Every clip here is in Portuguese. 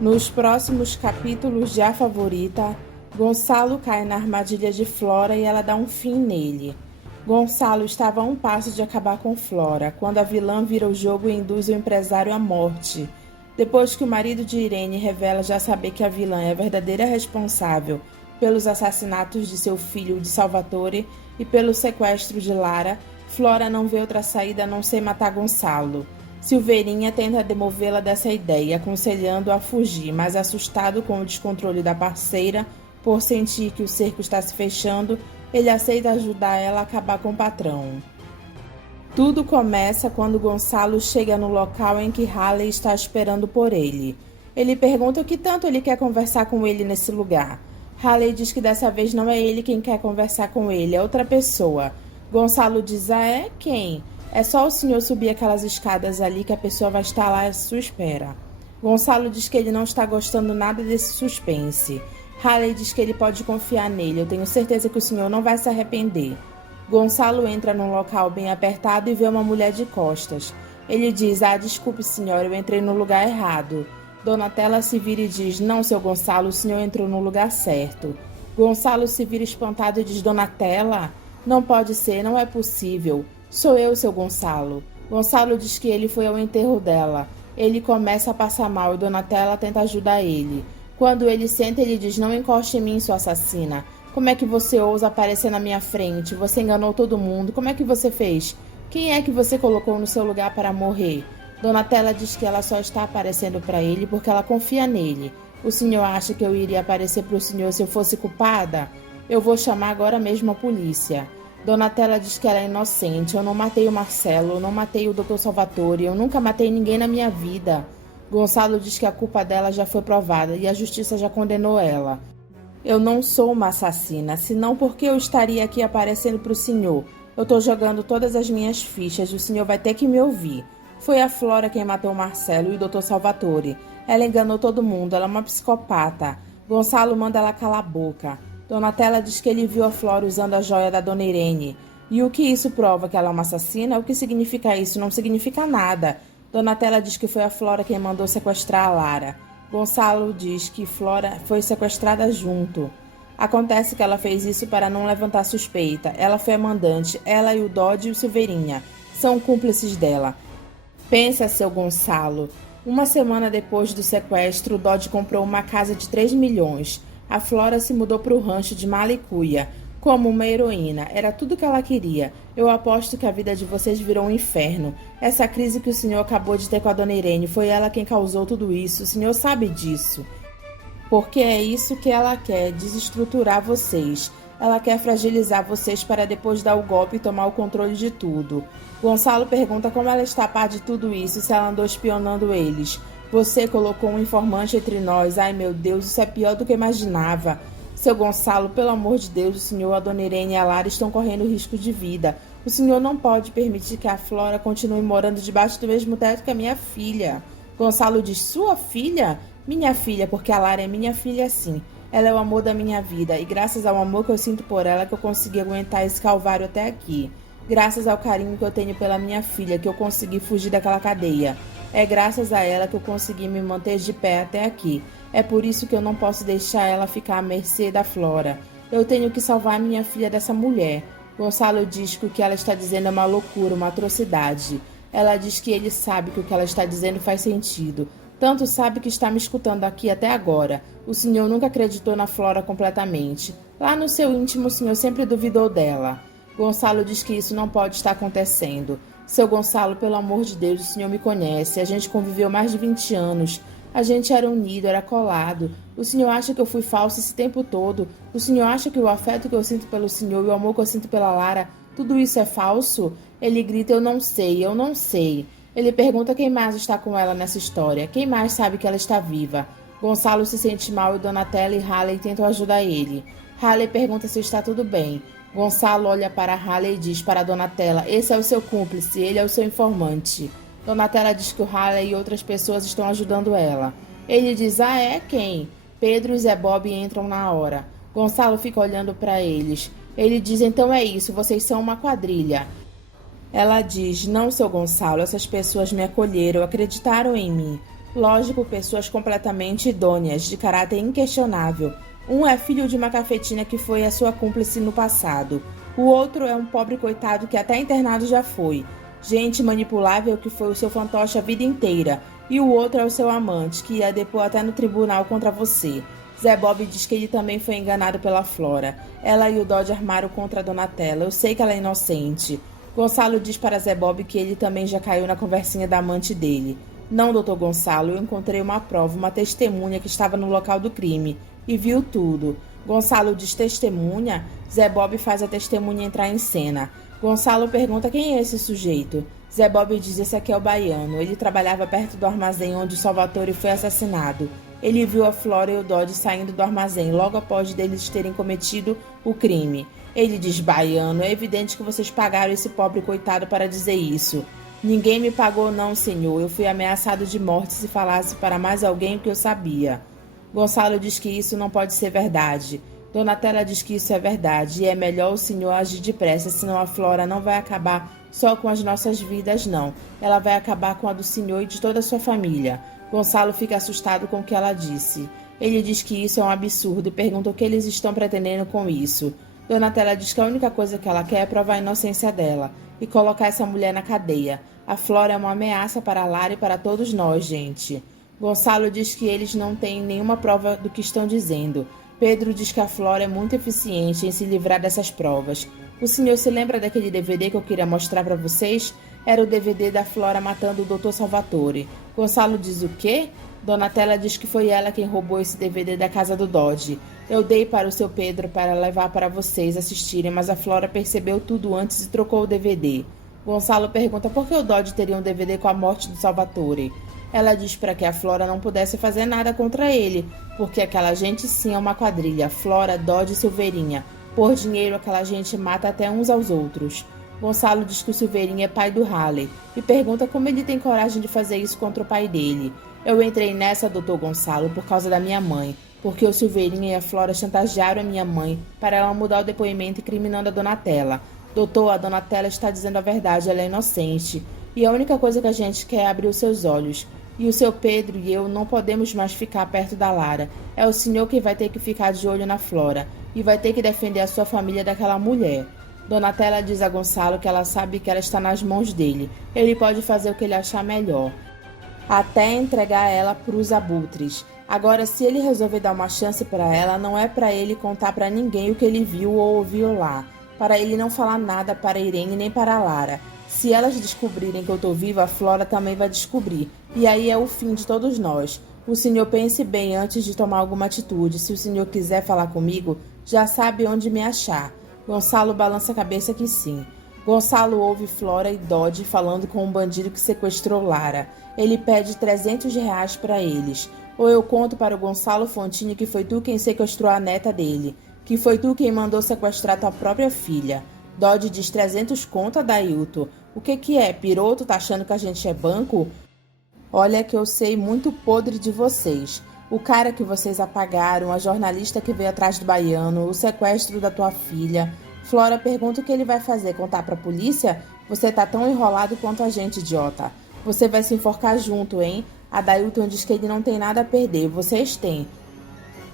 Nos próximos capítulos de A Favorita, Gonçalo cai na armadilha de Flora e ela dá um fim nele. Gonçalo estava a um passo de acabar com Flora, quando a vilã vira o jogo e induz o empresário à morte. Depois que o marido de Irene revela já saber que a vilã é a verdadeira responsável pelos assassinatos de seu filho de Salvatore e pelo sequestro de Lara, Flora não vê outra saída a não ser matar Gonçalo. Silveirinha tenta demovê-la dessa ideia, aconselhando-a a fugir, mas assustado com o descontrole da parceira, por sentir que o cerco está se fechando, ele aceita ajudar ela a acabar com o patrão. Tudo começa quando Gonçalo chega no local em que Halley está esperando por ele. Ele pergunta o que tanto ele quer conversar com ele nesse lugar. Halley diz que dessa vez não é ele quem quer conversar com ele, é outra pessoa. Gonçalo diz, é? Quem? É só o senhor subir aquelas escadas ali que a pessoa vai estar lá à sua espera. Gonçalo diz que ele não está gostando nada desse suspense. Halley diz que ele pode confiar nele, eu tenho certeza que o senhor não vai se arrepender. Gonçalo entra num local bem apertado e vê uma mulher de costas. Ele diz, desculpe senhora, eu entrei no lugar errado. Donatella se vira e diz, não, seu Gonçalo, o senhor entrou no lugar certo. Gonçalo se vira espantado e diz, Donatella? Não pode ser, não é possível. Sou eu, seu Gonçalo. Gonçalo diz que ele foi ao enterro dela. Ele começa a passar mal e Donatella tenta ajudar ele. Quando ele senta, ele diz, não encoste em mim, sua assassina. Como é que você ousa aparecer na minha frente? Você enganou todo mundo. Como é que você fez? Quem é que você colocou no seu lugar para morrer? Donatella diz que ela só está aparecendo para ele porque ela confia nele. O senhor acha que eu iria aparecer para o senhor se eu fosse culpada? Eu vou chamar agora mesmo a polícia. Donatella diz que ela é inocente. Eu não matei o Marcelo, eu não matei o Dr. Salvatore, eu nunca matei ninguém na minha vida. Gonçalo diz que a culpa dela já foi provada e a justiça já condenou ela. Eu não sou uma assassina, senão por que eu estaria aqui aparecendo para o senhor? Eu tô jogando todas as minhas fichas, o senhor vai ter que me ouvir. Foi a Flora quem matou o Marcelo e o Dr. Salvatore. Ela enganou todo mundo, ela é uma psicopata. Gonçalo manda ela calar a boca. Donatella diz que ele viu a Flora usando a joia da Dona Irene. E o que isso prova? Que ela é uma assassina? O que significa isso? Não significa nada. Donatella diz que foi a Flora quem mandou sequestrar a Lara. Gonçalo diz que Flora foi sequestrada junto. Acontece que ela fez isso para não levantar suspeita. Ela foi a mandante, ela e o Dodge e o Silveirinha. São cúmplices dela. Pensa, seu Gonçalo. Uma semana depois do sequestro, o Dodge comprou uma casa de 3 milhões. A Flora se mudou para o rancho de Malicuia, como uma heroína. Era tudo que ela queria. Eu aposto que a vida de vocês virou um inferno. Essa crise que o senhor acabou de ter com a Dona Irene, foi ela quem causou tudo isso. O senhor sabe disso. Porque é isso que ela quer, desestruturar vocês. Ela quer fragilizar vocês para depois dar o golpe e tomar o controle de tudo. Gonçalo pergunta como ela está a par de tudo isso, se ela andou espionando eles. Você colocou um informante entre nós. Ai, meu Deus, isso é pior do que eu imaginava. Seu Gonçalo, pelo amor de Deus, o senhor, a Dona Irene e a Lara estão correndo risco de vida. O senhor não pode permitir que a Flora continue morando debaixo do mesmo teto que a minha filha. Gonçalo diz, sua filha? Minha filha, porque a Lara é minha filha sim. Ela é o amor da minha vida e graças ao amor que eu sinto por ela que eu consegui aguentar esse calvário até aqui. Graças ao carinho que eu tenho pela minha filha que eu consegui fugir daquela cadeia. É graças a ela que eu consegui me manter de pé até aqui. É por isso que eu não posso deixar ela ficar à mercê da Flora. Eu tenho que salvar minha filha dessa mulher. Gonçalo diz que o que ela está dizendo é uma loucura, uma atrocidade. Ela diz que ele sabe que o que ela está dizendo faz sentido. Tanto sabe que está me escutando aqui até agora. O senhor nunca acreditou na Flora completamente. Lá no seu íntimo, o senhor sempre duvidou dela. Gonçalo diz que isso não pode estar acontecendo. Seu Gonçalo, pelo amor de Deus, o senhor me conhece. A gente conviveu mais de 20 anos. A gente era unido, era colado. O senhor acha que eu fui falsa esse tempo todo? O senhor acha que o afeto que eu sinto pelo senhor e o amor que eu sinto pela Lara, tudo isso é falso? Ele grita, eu não sei, eu não sei. Ele pergunta quem mais está com ela nessa história. Quem mais sabe que ela está viva? Gonçalo se sente mal e Donatella e Halley tentam ajudar ele. Halley pergunta se está tudo bem. Gonçalo olha para Halley e diz para Donatella, esse é o seu cúmplice, ele é o seu informante. Donatella diz que o Halley e outras pessoas estão ajudando ela. Ele diz, é quem? Pedro e Zé Bob entram na hora. Gonçalo fica olhando para eles. Ele diz, então é isso, vocês são uma quadrilha. Ela diz, não, seu Gonçalo, essas pessoas me acolheram, acreditaram em mim. Lógico, pessoas completamente idôneas, de caráter inquestionável. Um é filho de uma cafetina que foi a sua cúmplice no passado. O outro é um pobre coitado que até internado já foi. Gente manipulável que foi o seu fantoche a vida inteira. E o outro é o seu amante, que ia depor até no tribunal contra você. Zé Bob diz que ele também foi enganado pela Flora. Ela e o Dodge armaram contra a Donatella. Eu sei que ela é inocente. Gonçalo diz para Zé Bob que ele também já caiu na conversinha da amante dele. Não, doutor Gonçalo, eu encontrei uma prova, uma testemunha que estava no local do crime e viu tudo. Gonçalo diz testemunha. Zé Bob faz a testemunha entrar em cena. Gonçalo pergunta quem é esse sujeito. Zé Bob diz esse aqui é o baiano. Ele trabalhava perto do armazém onde o Salvatore foi assassinado. Ele viu a Flora e o Dodge saindo do armazém logo após deles terem cometido o crime. Ele diz, baiano, é evidente que vocês pagaram esse pobre coitado para dizer isso. Ninguém me pagou não, senhor. Eu fui ameaçado de morte se falasse para mais alguém o que eu sabia. Gonçalo diz que isso não pode ser verdade. Donatella diz que isso é verdade e é melhor o senhor agir depressa, senão a Flora não vai acabar só com as nossas vidas, não. Ela vai acabar com a do senhor e de toda a sua família. Gonçalo fica assustado com o que ela disse. Ele diz que isso é um absurdo e pergunta o que eles estão pretendendo com isso. Donatella diz que a única coisa que ela quer é provar a inocência dela e colocar essa mulher na cadeia. A Flora é uma ameaça para Lara e para todos nós, gente. Gonçalo diz que eles não têm nenhuma prova do que estão dizendo. Pedro diz que a Flora é muito eficiente em se livrar dessas provas. O senhor se lembra daquele DVD que eu queria mostrar para vocês? Era o DVD da Flora matando o Dr. Salvatore. Gonçalo diz o quê? Donatella diz que foi ela quem roubou esse DVD da casa do Dodge. Eu dei para o seu Pedro para levar para vocês assistirem, mas a Flora percebeu tudo antes e trocou o DVD. Gonçalo pergunta por que o Dodge teria um DVD com a morte do Salvatore. Ela diz para que a Flora não pudesse fazer nada contra ele, porque aquela gente sim é uma quadrilha, Flora, Dodge e Silveirinha. Por dinheiro aquela gente mata até uns aos outros. Gonçalo diz que o Silveirinha é pai do Halley e pergunta como ele tem coragem de fazer isso contra o pai dele. Eu entrei nessa, doutor Gonçalo, por causa da minha mãe, porque o Silveirinha e a Flora chantagearam a minha mãe para ela mudar o depoimento incriminando a Donatella. Doutor, a Donatella está dizendo a verdade, ela é inocente. E a única coisa que a gente quer é abrir os seus olhos. E o seu Pedro e eu não podemos mais ficar perto da Lara. É o senhor que vai ter que ficar de olho na Flora e vai ter que defender a sua família daquela mulher. Donatella diz a Gonçalo que ela sabe que ela está nas mãos dele. Ele pode fazer o que ele achar melhor, até entregar ela para os abutres. Agora, se ele resolver dar uma chance para ela, não é para ele contar para ninguém o que ele viu ou ouviu lá. Para ele não falar nada para Irene nem para Lara. Se elas descobrirem que eu estou viva, a Flora também vai descobrir. E aí é o fim de todos nós. O senhor pense bem antes de tomar alguma atitude. Se o senhor quiser falar comigo, já sabe onde me achar. Gonçalo balança a cabeça que sim. Gonçalo ouve Flora e Dodge falando com um bandido que sequestrou Lara. Ele pede R$300 para eles. Ou eu conto para o Gonçalo Fontini que foi tu quem sequestrou a neta dele. Que foi tu quem mandou sequestrar tua própria filha. Dodge diz 300 conto, Adailton. O que é? Piroto tá achando que a gente é banco? Olha que eu sei muito podre de vocês. O cara que vocês apagaram, a jornalista que veio atrás do baiano, o sequestro da tua filha. Flora pergunta o que ele vai fazer, contar pra polícia? Você tá tão enrolado quanto a gente, idiota. Você vai se enforcar junto, hein? Adailton diz que ele não tem nada a perder, vocês têm.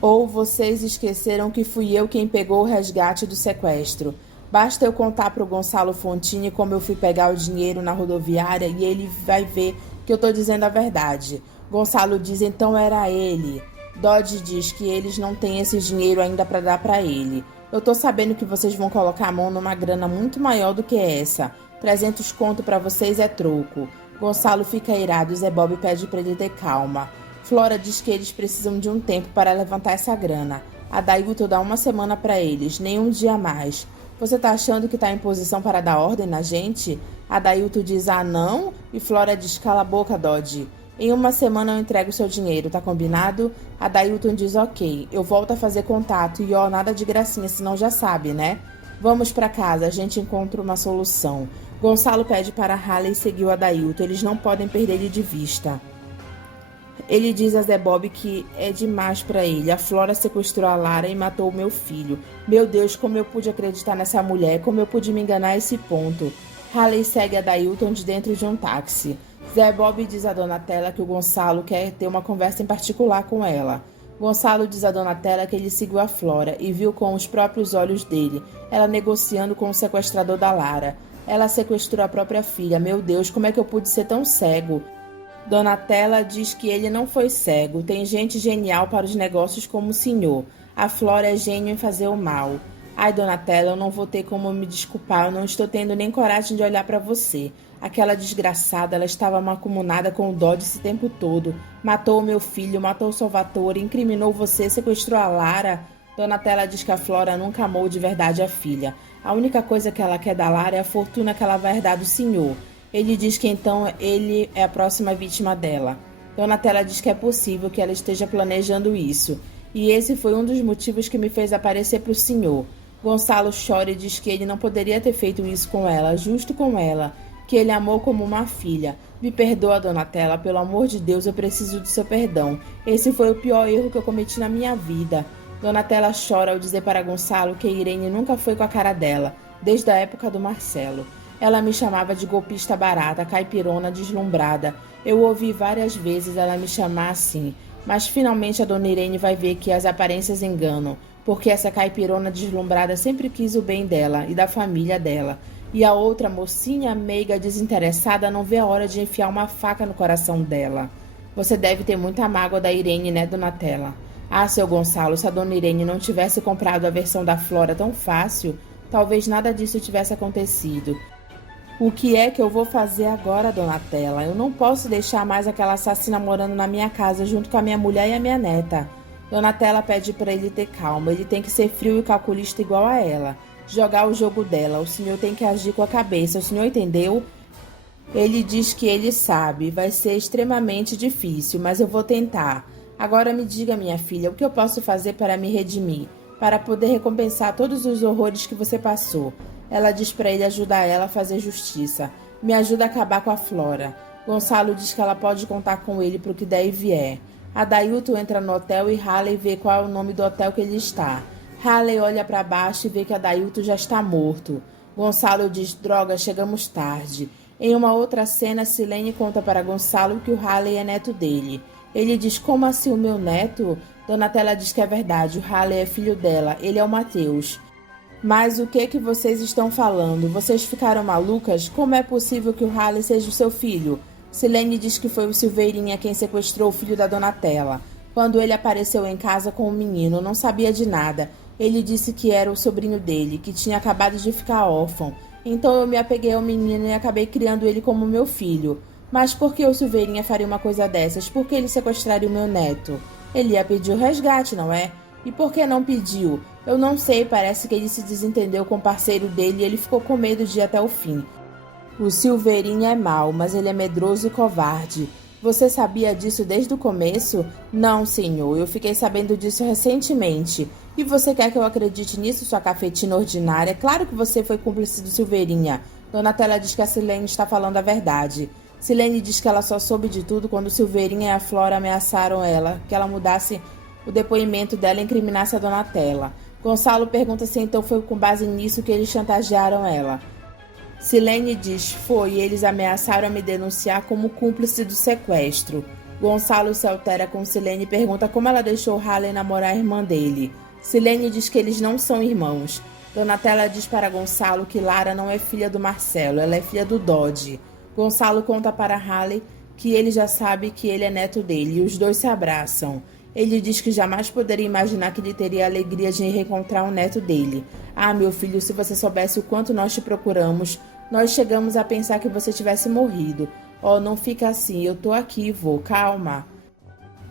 Ou vocês esqueceram que fui eu quem pegou o resgate do sequestro. Basta eu contar pro Gonçalo Fontini como eu fui pegar o dinheiro na rodoviária e ele vai ver que eu tô dizendo a verdade. Gonçalo diz, então era ele. Dodge diz que eles não têm esse dinheiro ainda para dar para ele. Eu tô sabendo que vocês vão colocar a mão numa grana muito maior do que essa. 300 conto para vocês é troco. Gonçalo fica irado e Zé Bob pede para ele ter calma. Flora diz que eles precisam de um tempo para levantar essa grana. Adailton dá uma semana para eles, nem um dia mais. Você tá achando que tá em posição para dar ordem na gente? Adailton diz, ah não? E Flora diz, cala a boca, Dodge. Em uma semana eu entrego seu dinheiro, tá combinado? Adailton diz, ok, eu volto a fazer contato e ó, nada de gracinha, senão já sabe, né? Vamos pra casa, a gente encontra uma solução. Gonçalo pede para Halley seguir o Adailton, eles não podem perder ele de vista. Ele diz a Zé Bob que é demais pra ele. A Flora sequestrou a Lara e matou o meu filho. Meu Deus, como eu pude acreditar nessa mulher, como eu pude me enganar a esse ponto. Halley segue a Adailton de dentro de um táxi. Zé Bob diz a Donatella que o Gonçalo quer ter uma conversa em particular com ela. Gonçalo diz a Donatella que ele seguiu a Flora e viu com os próprios olhos dele, ela negociando com o sequestrador da Lara. Ela sequestrou a própria filha. Meu Deus, como é que eu pude ser tão cego? Donatella diz que ele não foi cego. Tem gente genial para os negócios como o senhor. A Flora é gênio em fazer o mal. Ai, Donatella, eu não vou ter como me desculpar. Eu não estou tendo nem coragem de olhar para você. Aquela desgraçada, ela estava macumunada com o Dodge esse tempo todo. Matou o meu filho, matou o Salvatore, incriminou você, sequestrou a Lara. Donatella diz que a Flora nunca amou de verdade a filha. A única coisa que ela quer da Lara é a fortuna que ela vai herdar do senhor. Ele diz que então ele é a próxima vítima dela. Donatella diz que é possível que ela esteja planejando isso. E esse foi um dos motivos que me fez aparecer para o senhor. Gonçalo chora e diz que ele não poderia ter feito isso com ela, justo com ela, que ele amou como uma filha. Me perdoa, Donatella, pelo amor de Deus, eu preciso do seu perdão. Esse foi o pior erro que eu cometi na minha vida. Donatella chora ao dizer para Gonçalo que Irene nunca foi com a cara dela, desde a época do Marcelo. Ela me chamava de golpista barata, caipirona deslumbrada. Eu ouvi várias vezes ela me chamar assim, mas finalmente a dona Irene vai ver que as aparências enganam, porque essa caipirona deslumbrada sempre quis o bem dela e da família dela. E a outra mocinha meiga desinteressada não vê a hora de enfiar uma faca no coração dela. Você deve ter muita mágoa da Irene, né, Donatella? Ah, seu Gonçalo, se a dona Irene não tivesse comprado a versão da Flora tão fácil, talvez nada disso tivesse acontecido. O que é que eu vou fazer agora, Donatella? Eu não posso deixar mais aquela assassina morando na minha casa junto com a minha mulher e a minha neta. Donatella pede para ele ter calma. Ele tem que ser frio e calculista igual a ela. Jogar o jogo dela. O senhor tem que agir com a cabeça. O senhor entendeu? Ele diz que ele sabe. Vai ser extremamente difícil, mas eu vou tentar. Agora me diga, minha filha, o que eu posso fazer para me redimir? Para poder recompensar todos os horrores que você passou. Ela diz para ele ajudar ela a fazer justiça. Me ajuda a acabar com a Flora. Gonçalo diz que ela pode contar com ele para o que der e vier. Adailton entra no hotel e Halley vê qual é o nome do hotel que ele está. Halley olha para baixo e vê que Adailton já está morto. Gonçalo diz, droga, chegamos tarde. Em uma outra cena, Silene conta para Gonçalo que o Halley é neto dele. Ele diz, como assim o meu neto? Donatella diz que é verdade, o Halley é filho dela, ele é o Mateus. Mas o que vocês estão falando? Vocês ficaram malucas? Como é possível que o Halley seja o seu filho? Silene diz que foi o Silveirinha quem sequestrou o filho da Donatella. Quando ele apareceu em casa com o menino, não sabia de nada. Ele disse que era o sobrinho dele, que tinha acabado de ficar órfão. Então eu me apeguei ao menino e acabei criando ele como meu filho. Mas por que o Silveirinha faria uma coisa dessas? Por que ele sequestraria o meu neto? Ele ia pedir o resgate, não é? E por que não pediu? Eu não sei, parece que ele se desentendeu com o parceiro dele e ele ficou com medo de ir até o fim. O Silveirinha é mau, mas ele é medroso e covarde. Você sabia disso desde o começo? Não, senhor, eu fiquei sabendo disso recentemente. E você quer que eu acredite nisso, sua cafetina ordinária? Claro que você foi cúmplice do Silveirinha. Donatella diz que a Silene está falando a verdade. Silene diz que ela só soube de tudo quando o Silveirinha e a Flora ameaçaram ela, que ela mudasse o depoimento dela e incriminasse a Donatella. Gonçalo pergunta se então foi com base nisso que eles chantagearam ela. Silene diz, foi, e eles ameaçaram a me denunciar como cúmplice do sequestro. Gonçalo se altera com Silene e pergunta como ela deixou Halley namorar a irmã dele. Silene diz que eles não são irmãos. Donatella diz para Gonçalo que Lara não é filha do Marcelo, ela é filha do Dodge. Gonçalo conta para Halley que ele já sabe que ele é neto dele e os dois se abraçam. Ele diz que jamais poderia imaginar que ele teria a alegria de reencontrar o neto dele. Ah, meu filho, se você soubesse o quanto nós te procuramos, nós chegamos a pensar que você tivesse morrido. Oh, não fica assim, eu tô aqui, vô, calma.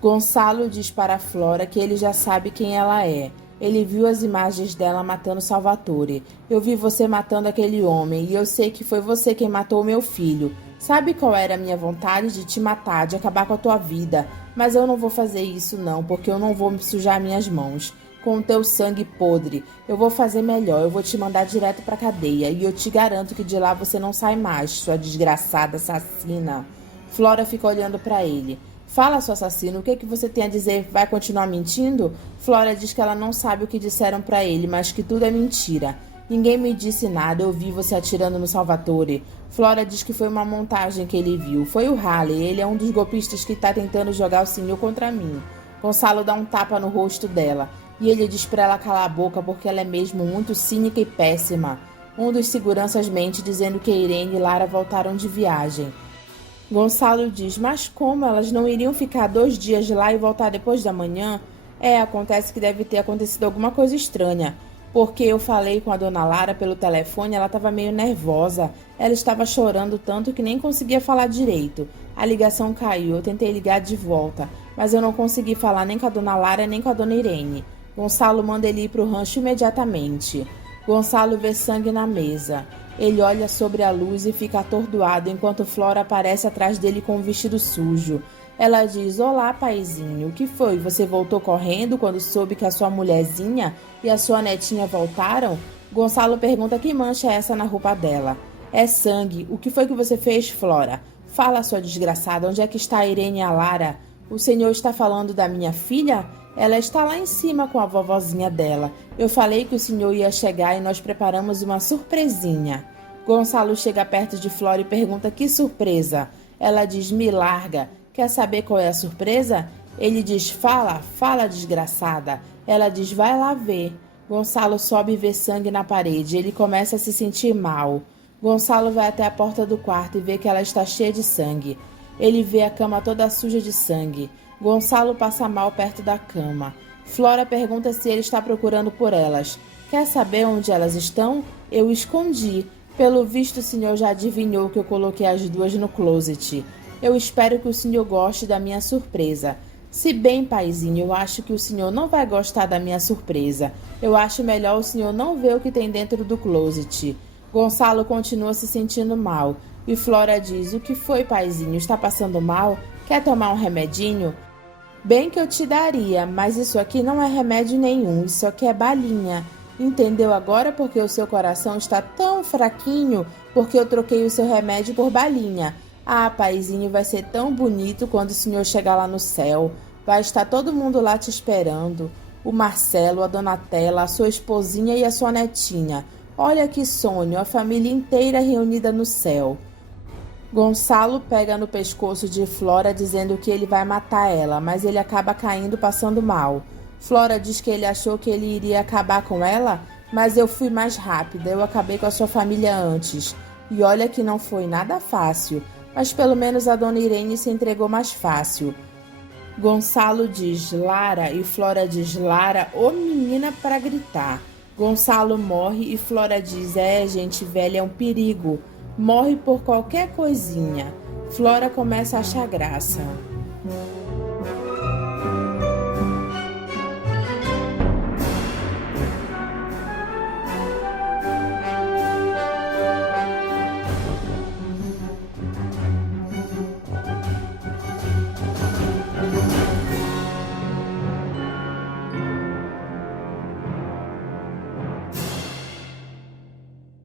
Gonçalo diz para Flora que ele já sabe quem ela é. Ele viu as imagens dela matando Salvatore. Eu vi você matando aquele homem e eu sei que foi você quem matou meu filho. Sabe qual era a minha vontade? De te matar, de acabar com a tua vida. Mas eu não vou fazer isso não, porque eu não vou me sujar minhas mãos. Com o teu sangue podre. Eu vou fazer melhor, eu vou te mandar direto pra cadeia. E eu te garanto que de lá você não sai mais, sua desgraçada assassina. Flora fica olhando pra ele. Fala, seu assassino, o que você tem a dizer? Vai continuar mentindo? Flora diz que ela não sabe o que disseram pra ele, mas que tudo é mentira. Ninguém me disse nada, eu vi você atirando no Salvatore. Flora diz que foi uma montagem que ele viu. Foi o Halley, ele é um dos golpistas que tá tentando jogar o senhor contra mim. Gonçalo dá um tapa no rosto dela. E ele diz pra ela calar a boca porque ela é mesmo muito cínica e péssima. Um dos seguranças mente dizendo que Irene e Lara voltaram de viagem. Gonçalo diz, mas como? Elas não iriam ficar 2 dias lá e voltar depois da manhã? Acontece que deve ter acontecido alguma coisa estranha. Porque eu falei com a dona Lara pelo telefone, ela estava meio nervosa. Ela estava chorando tanto que nem conseguia falar direito. A ligação caiu, eu tentei ligar de volta, mas eu não consegui falar nem com a dona Lara nem com a dona Irene. Gonçalo manda ele ir para o rancho imediatamente. Gonçalo vê sangue na mesa. Ele olha sobre a luz e fica atordoado enquanto Flora aparece atrás dele com um vestido sujo. Ela diz, olá, paizinho, o que foi? Você voltou correndo quando soube que a sua mulherzinha e a sua netinha voltaram? Gonçalo pergunta que mancha é essa na roupa dela. É sangue. O que foi que você fez, Flora? Fala, sua desgraçada, onde é que está a Irene e a Lara? O senhor está falando da minha filha? Ela está lá em cima com a vovozinha dela. Eu falei que o senhor ia chegar e nós preparamos uma surpresinha. Gonçalo chega perto de Flora e pergunta que surpresa. Ela diz, me larga. Quer saber qual é a surpresa? Ele diz, fala, fala, desgraçada. Ela diz, vai lá ver. Gonçalo sobe e vê sangue na parede. Ele começa a se sentir mal. Gonçalo vai até a porta do quarto e vê que ela está cheia de sangue. Ele vê a cama toda suja de sangue. Gonçalo passa mal perto da cama. Flora pergunta se ele está procurando por elas. Quer saber onde elas estão? Eu escondi. Pelo visto, o senhor já adivinhou que eu coloquei as duas no closet. Eu espero que o senhor goste da minha surpresa. Se bem, paizinho, eu acho que o senhor não vai gostar da minha surpresa. Eu acho melhor o senhor não ver o que tem dentro do closet. Gonçalo continua se sentindo mal. E Flora diz, o que foi, paizinho? Está passando mal? Quer tomar um remedinho? Bem que eu te daria, mas isso aqui não é remédio nenhum, isso aqui é balinha. Entendeu agora porque o seu coração está tão fraquinho? Porque eu troquei o seu remédio por balinha. Ah, paizinho, vai ser tão bonito quando o senhor chegar lá no céu. Vai estar todo mundo lá te esperando. O Marcelo, a Donatella, a sua esposinha e a sua netinha. Olha que sonho, a família inteira reunida no céu. Gonçalo pega no pescoço de Flora dizendo que ele vai matar ela, mas ele acaba caindo passando mal. Flora diz que ele achou que ele iria acabar com ela, mas eu fui mais rápida, eu acabei com a sua família antes. E olha que não foi nada fácil, mas pelo menos a dona Irene se entregou mais fácil. Gonçalo diz Lara e Flora diz Lara, ô menina para gritar. Gonçalo morre e Flora diz, gente velha, é um perigo. Morre por qualquer coisinha. Flora começa a achar graça.